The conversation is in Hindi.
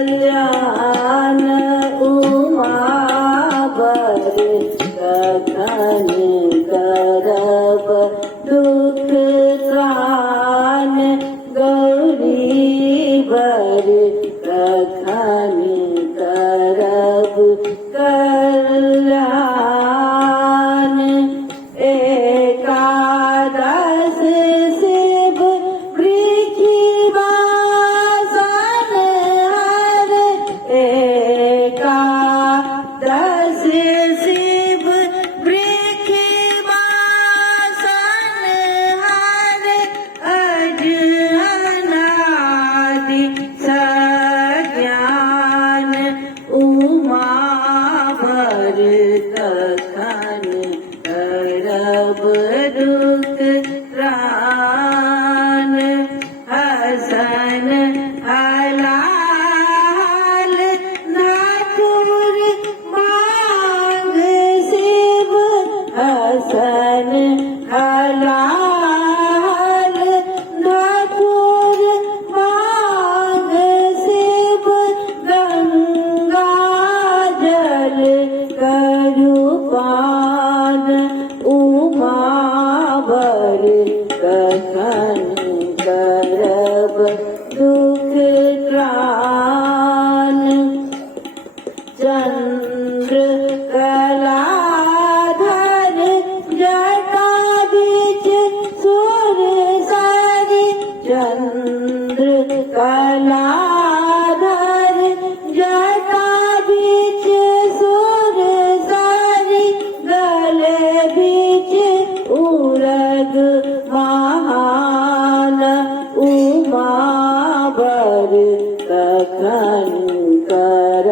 कल्याण उमावर कथन करब दुख त्राण गौरी वर कथन करब कल्याण एकादश शिव वृषिवासन हर एकादश शिव वृषिवासन हर अजनादि सज्ञान उमावर कथन करब दुख त्राण हसन हलाल नाथुर मांग शिव हसन हलाल नाथुर मांग शिव गंगा जल करुपान उमावर कथन करब दुख त्राण चंद्र कलाधर जटा बीच सुर सारी चंद्र कलाधर जटा बीच सुर सारी गले बीच उरग महान उमावर कथन कर